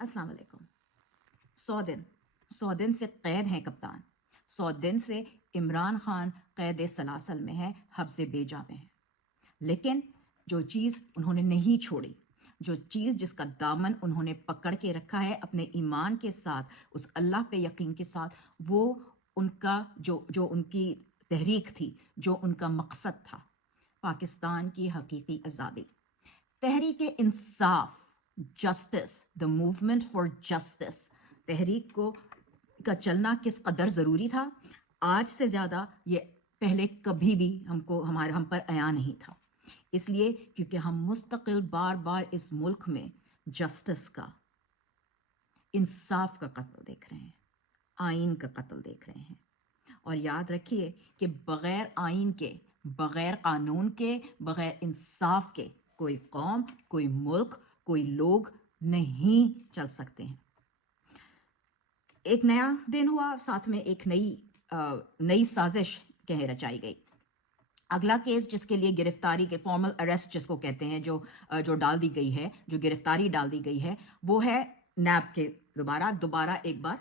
अस्सलाम वालेकुम। 100 दिन से कैद हैं कप्तान। 100 दिन से इमरान खान कैद सलासल में है, हब्स बेजा में है। लेकिन जो चीज़ उन्होंने नहीं छोड़ी, जो चीज़ जिसका दामन उन्होंने पकड़ के रखा है अपने ईमान के साथ, उस अल्लाह पे यकीन के साथ, वो उनका जो उनकी तहरीक थी, जो उनका मकसद था, पाकिस्तान की हकीकी आज़ादी, Tehreek Insaf, justice, the movement for justice, तहरीक को का चलना किस कदर ज़रूरी था, आज से ज़्यादा ये पहले कभी भी हम पर आया नहीं था। इसलिए क्योंकि हम मुस्तकिल बार बार इस मुल्क में जस्टिस का, इंसाफ का कत्ल देख रहे हैं, आइन का कत्ल देख रहे हैं। और याद रखिए कि बग़ैर आइन के, बग़ैर कानून के, बग़ैर इंसाफ के कोई कौम, कोई मुल्क, कोई लोग नहीं चल सकते हैं। एक नया दिन हुआ, साथ में एक नई साजिश कह रचाई गई। अगला केस जिसके लिए गिरफ्तारी के फॉर्मल अरेस्ट जिसको कहते हैं, जो डाल दी गई है, जो गिरफ्तारी डाल दी गई है, वो है नैब के दोबारा एक बार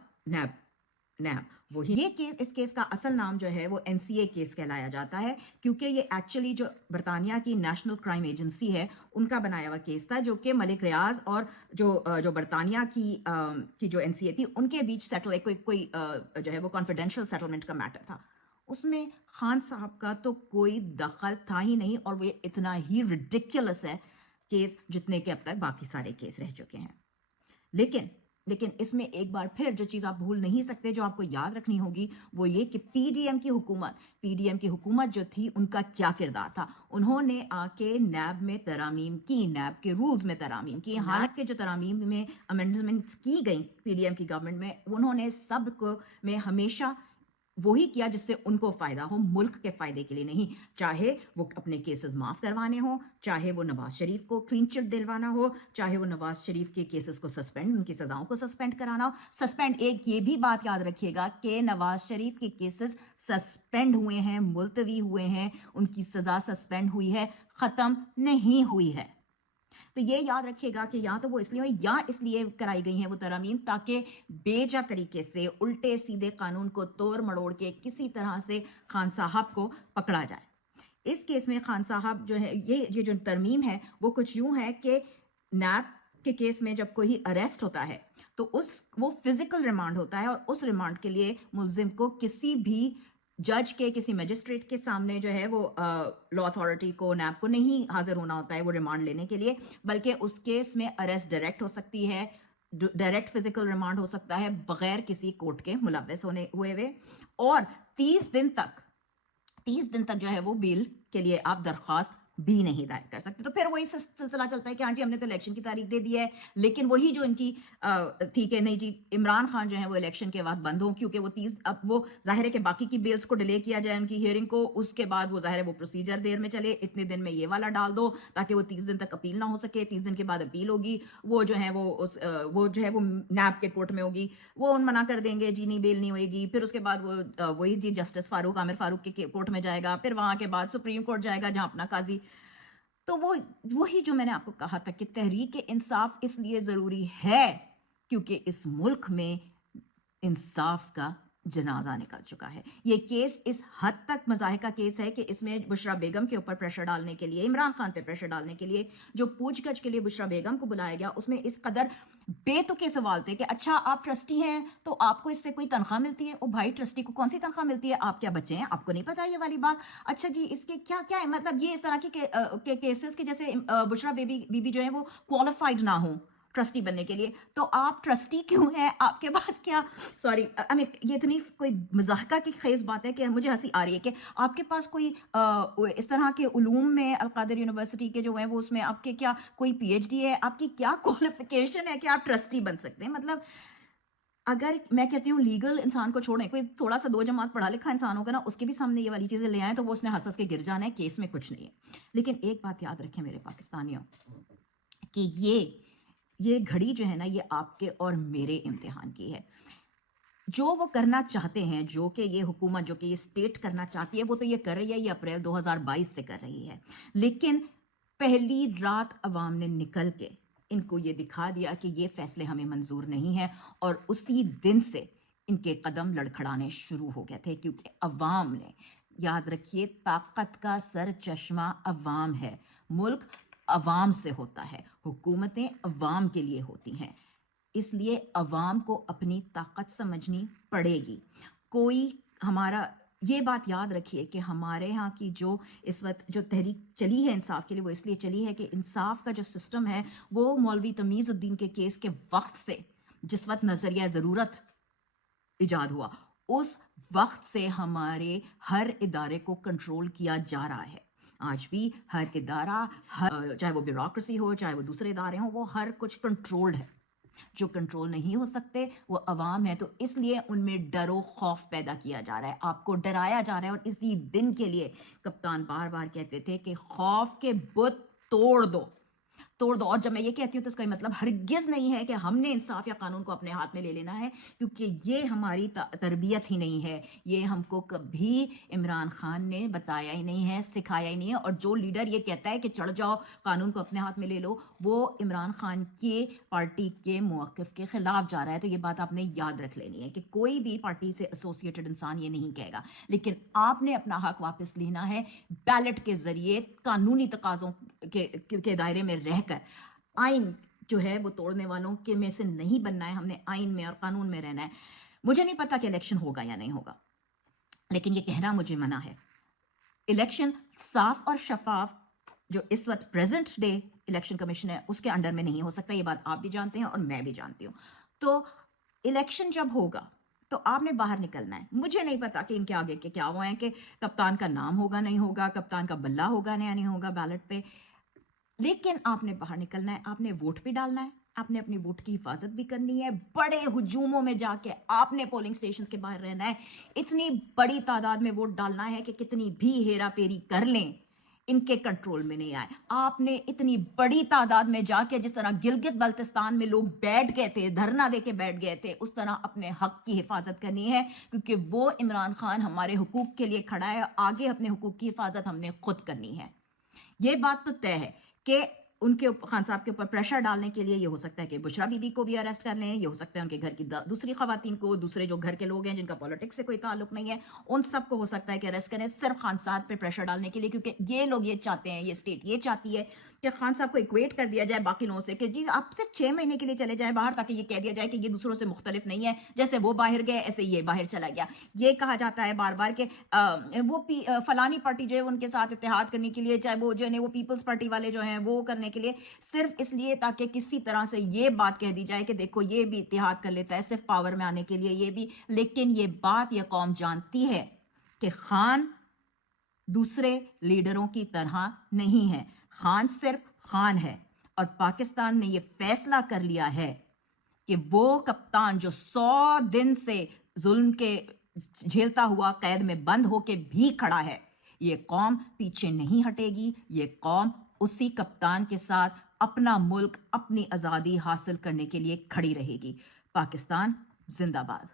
नैब वही ये केस, इस केस का असल नाम जो है वो NCA केस कहलाया जाता है, क्योंकि ये एक्चुअली जो बरतानिया की नेशनल क्राइम एजेंसी है उनका बनाया हुआ केस था, जो कि मलिक रियाज और जो बरतानिया की जो NCA थी उनके बीच सेटल कोई जो है वो कॉन्फिडेंशियल सेटलमेंट का मैटर था। उसमें खान साहब का तो कोई दखल था ही नहीं, और वो इतना ही रिडिकुलस है केस जितने के अब तक बाकी सारे केस रह चुके हैं। लेकिन इसमें एक बार फिर जो चीज़ आप भूल नहीं सकते, जो आपको याद रखनी होगी, वो ये कि PDM की हुकूमत जो थी, उनका क्या किरदार था। उन्होंने आके नैब में तरामीम की, नैब के रूल्स में तरामीम की, हालांकि जो तरामीम में अमेंडमेंट्स की गई PDM की गवर्नमेंट में, उन्होंने सब को में हमेशा वही किया जिससे उनको फ़ायदा हो, मुल्क के फ़ायदे के लिए नहीं। चाहे वो अपने केसेस माफ़ करवाने हो, चाहे वो नवाज शरीफ को क्लीन चिट दिलवाना हो, चाहे वो नवाज शरीफ के केसेस को सस्पेंड, उनकी सज़ाओं को सस्पेंड कराना हो। एक ये भी बात याद रखिएगा कि नवाज शरीफ के केसेस सस्पेंड हुए हैं, मुलतवी हुए हैं, उनकी सज़ा सस्पेंड हुई है, ख़त्म नहीं हुई है। तो ये याद रखिएगा कि या तो वो इसलिए हो या इसलिए कराई गई हैं वो तरामीम, ताकि बेजा तरीके से उल्टे सीधे कानून को तोड़ मड़ोड़ के किसी तरह से खान साहब को पकड़ा जाए। इस केस में खान साहब जो है, ये जो तरमीम है वो कुछ यूं है कि नैब के केस में जब कोई अरेस्ट होता है तो वो फिजिकल रिमांड होता है, और उस रिमांड के लिए मुल्जिम को किसी भी जज के, किसी मजिस्ट्रेट के सामने जो है वो लॉ अथॉरिटी को, नैब को नहीं हाजिर होना होता है वो रिमांड लेने के लिए, बल्कि उस केस में अरेस्ट डायरेक्ट हो सकती है, डायरेक्ट फिजिकल रिमांड हो सकता है बगैर किसी कोर्ट के मुलव्वस होने हुए, और 30 दिन तक जो है वो बेल के लिए आप दरख्वास्त भी नहीं दायर कर सकते। तो फिर वही सिलसिला चलता है कि हाँ जी हमने तो इलेक्शन की तारीख दे दी है, लेकिन वही जो इनकी थी कि नहीं जी इमरान खान जो है वो इलेक्शन के बाद बंद हो, क्योंकि वो अब वो जाहिर है कि बाकी की बेल्स को डिले किया जाए उनकी हियरिंग को, उसके बाद वो जाहिर है वो प्रोसीजर देर में चले, इतने दिन में ये वाला डाल दो ताकि वो 30 दिन तक अपील ना हो सके, 30 दिन के बाद अपील होगी, वो जो है वो जो है वो नैब के कोर्ट में होगी, वो उन मना कर देंगे जी नहीं बेल नहीं होगी, फिर उसके बाद वो वही जी जस्टिस आमिर फारूक के कोर्ट में जाएगा, फिर वहां के बाद सुप्रीम कोर्ट जाएगा जहां अपना काजी। तो वही जो मैंने आपको कहा था कि तहरीक इंसाफ इसलिए ज़रूरी है क्योंकि इस मुल्क में इंसाफ का जनाजा निकल चुका है। ये केस इस हद तक मज़ाहिका केस है कि इसमें बुशरा बेगम के ऊपर प्रेशर डालने के लिए, इमरान खान पे प्रेशर डालने के लिए जो पूछगछ के लिए बुशरा बेगम को बुलाया गया, उसमें इस कदर बेतुके सवाल थे कि अच्छा आप ट्रस्टी हैं तो आपको इससे कोई तनख्वाह मिलती है। ओ भाई, ट्रस्टी को कौन सी तनख्वाह मिलती है? आप क्या बच्चे हैं, आपको नहीं पता ये वाली बात? अच्छा जी, इसके क्या क्या है मतलब? ये इस तरह के केसेस के जैसे बुशरा बीबी जो है वो क्वालिफाइड ना हो ट्रस्टी बनने के लिए, तो आप ट्रस्टी क्यों हैं? आपके पास क्या, सॉरी आई मीन ये इतनी कोई मजाहका की खेज बात है कि मुझे हंसी आ रही है कि आपके पास कोई इस तरह के उलूम में अलकादर यूनिवर्सिटी के जो हैं वो उसमें आपके क्या कोई PhD है? आपकी क्या क्वालिफिकेशन है कि आप ट्रस्टी बन सकते हैं? मतलब अगर मैं कहती हूँ लीगल इंसान को छोड़ें, कोई थोड़ा सा 2 जमात पढ़ा लिखा इंसान होगा ना, उसके भी सामने ये वाली चीज़ें ले आए तो वो उसने हंस हंस के गिर जाना है, केस में कुछ नहीं है। लेकिन एक बात याद रखें मेरे पाकिस्तानियों, कि ये घड़ी जो है ना, ये आपके और मेरे इम्तिहान की है। जो वो करना चाहते हैं, जो कि ये हुकूमत, जो कि ये स्टेट करना चाहती है, वो तो ये कर रही है, ये अप्रैल 2022 से कर रही है। लेकिन पहली रात अवाम ने निकल के ان کو یہ دکھا دیا کہ یہ فیصلے ہمیں منظور نہیں ہیں، اور اسی دن سے ان کے قدم لڑکھڑانے شروع ہو گئے تھے، کیونکہ عوام نے، یاد رکھیے، طاقت کا سر چشمہ عوام ہے، ملک عوام سے ہوتا ہے، حکومتیں عوام کے لیے ہوتی ہیں، اس لیے عوام کو اپنی طاقت سمجھنی پڑے گی۔ کوئی ہمارا یہ بات یاد رکھیے کہ ہمارے ہاں کی جو اس وقت جو تحریک چلی ہے انصاف کے لیے، وہ اس لیے چلی ہے کہ انصاف کا جو سسٹم ہے وہ مولوی تمیز الدین کے کیس کے وقت سے، جس وقت نظریہ ضرورت ایجاد ہوا، اس وقت سے ہمارے ہر ادارے کو کنٹرول کیا جا رہا ہے۔ آج بھی ہر ادارہ، چاہے وہ بیوروکریسی ہو، چاہے وہ دوسرے ادارے ہوں، وہ ہر کچھ کنٹرولڈ ہے۔ جو کنٹرول نہیں ہو سکتے وہ عوام ہے، تو اس لیے ان میں ڈر و خوف پیدا کیا جا رہا ہے، آپ کو ڈرایا جا رہا ہے، اور اسی دن کے لیے کپتان بار بار کہتے تھے کہ خوف کے بت توڑ دو، توڑ دو۔ اور جب میں یہ کہتی ہوں تو اس کا مطلب ہرگز نہیں ہے کہ ہم نے انصاف یا قانون کو اپنے ہاتھ میں لے لینا ہے، کیونکہ یہ ہماری تربیت ہی نہیں ہے، یہ ہم کو کبھی عمران خان نے بتایا ہی نہیں ہے، سکھایا ہی نہیں ہے۔ اور جو لیڈر یہ کہتا ہے کہ چڑھ جاؤ قانون کو اپنے ہاتھ میں لے لو، وہ عمران خان کی پارٹی کے موقف کے خلاف جا رہا ہے۔ تو یہ بات آپ نے یاد رکھ لینی ہے کہ کوئی بھی پارٹی سے ایسوسیٹڈ انسان یہ نہیں کہے گا، لیکن آپ نے اپنا حق واپس لینا ہے بیلٹ کے ذریعے، قانونی تقاضوں کے دائرے میں رہ کر۔ آئین جو ہے وہ توڑنے والوں کے میں سے نہیں بننا ہے، ہم نے آئین میں اور قانون میں رہنا ہے۔ مجھے نہیں پتا کہ الیکشن ہوگا یا نہیں ہوگا، لیکن یہ کہنا مجھے منع ہے، الیکشن صاف اور شفاف جو اس وقت پریزنٹ ڈے الیکشن کمیشن ہے اس کے انڈر میں نہیں ہو سکتا، یہ بات آپ بھی جانتے ہیں اور میں بھی جانتی ہوں۔ تو الیکشن جب ہوگا تو آپ نے باہر نکلنا ہے۔ مجھے نہیں پتا کہ ان کے آگے کے کیا ہوئے ہیں، کہ کپتان کا نام ہوگا نہیں ہوگا، کپتان کا بلہ ہوگا نہیں ہوگا بیلٹ پہ، لیکن آپ نے باہر نکلنا ہے، آپ نے ووٹ بھی ڈالنا ہے، آپ نے اپنی ووٹ کی حفاظت بھی کرنی ہے، بڑے ہجوموں میں جا کے آپ نے پولنگ سٹیشنز کے باہر رہنا ہے، اتنی بڑی تعداد میں ووٹ ڈالنا ہے کہ کتنی بھی ہیرا پھیری کر لیں ان کے کنٹرول میں نہیں آئے۔ آپ نے اتنی بڑی تعداد میں جا کے، جس طرح گلگت بلتستان میں لوگ بیٹھ گئے تھے، دھرنا دے کے بیٹھ گئے تھے، اس طرح اپنے حق کی حفاظت کرنی ہے، کیونکہ وہ عمران خان ہمارے حقوق کے لیے کھڑا ہے، آگے اپنے حقوق کی حفاظت ہم نے خود کرنی ہے۔ یہ بات تو طے ہے کہ ان کے خان صاحب کے اوپر پریشر ڈالنے کے لیے یہ ہو سکتا ہے کہ بشرا بی بی کو بھی اریسٹ کر لیں، یہ ہو سکتا ہے ان کے گھر کی دوسری خواتین کو، دوسرے جو گھر کے لوگ ہیں جن کا پالیٹکس سے کوئی تعلق نہیں ہے، ان سب کو ہو سکتا ہے کہ اریسٹ کریں، صرف خان صاحب پہ پریشر ڈالنے کے لیے، کیونکہ یہ لوگ یہ چاہتے ہیں، یہ اسٹیٹ یہ چاہتی ہے کہ خان صاحب کو ایکویٹ کر دیا جائے باقی لوگوں سے، کہ جی آپ صرف 6 مہینے کے لیے چلے جائیں باہر، تاکہ یہ کہہ دیا جائے کہ یہ دوسروں سے مختلف نہیں ہے، جیسے وہ باہر گئے ایسے یہ باہر چلا گیا۔ یہ کہا جاتا ہے بار بار کہ وہ فلانی پارٹی جو ہے ان کے ساتھ اتحاد کرنے کے لیے، چاہے وہ جو ہے وہ پیپلز پارٹی والے جو ہیں وہ کرنے کے لیے، صرف اس لیے تاکہ کسی طرح سے یہ بات کہہ دی جائے کہ دیکھو یہ بھی اتحاد کر لیتا ہے صرف پاور میں آنے کے لیے، یہ بھی۔ لیکن یہ بات یہ قوم جانتی ہے کہ خان دوسرے لیڈروں کی طرح نہیں ہے، خان صرف خان ہے، اور پاکستان نے یہ فیصلہ کر لیا ہے کہ وہ کپتان جو 100 دن سے ظلم کے جھیلتا ہوا قید میں بند ہو کے بھی کھڑا ہے، یہ قوم پیچھے نہیں ہٹے گی، یہ قوم اسی کپتان کے ساتھ اپنا ملک، اپنی آزادی حاصل کرنے کے لیے کھڑی رہے گی۔ پاکستان زندہ باد۔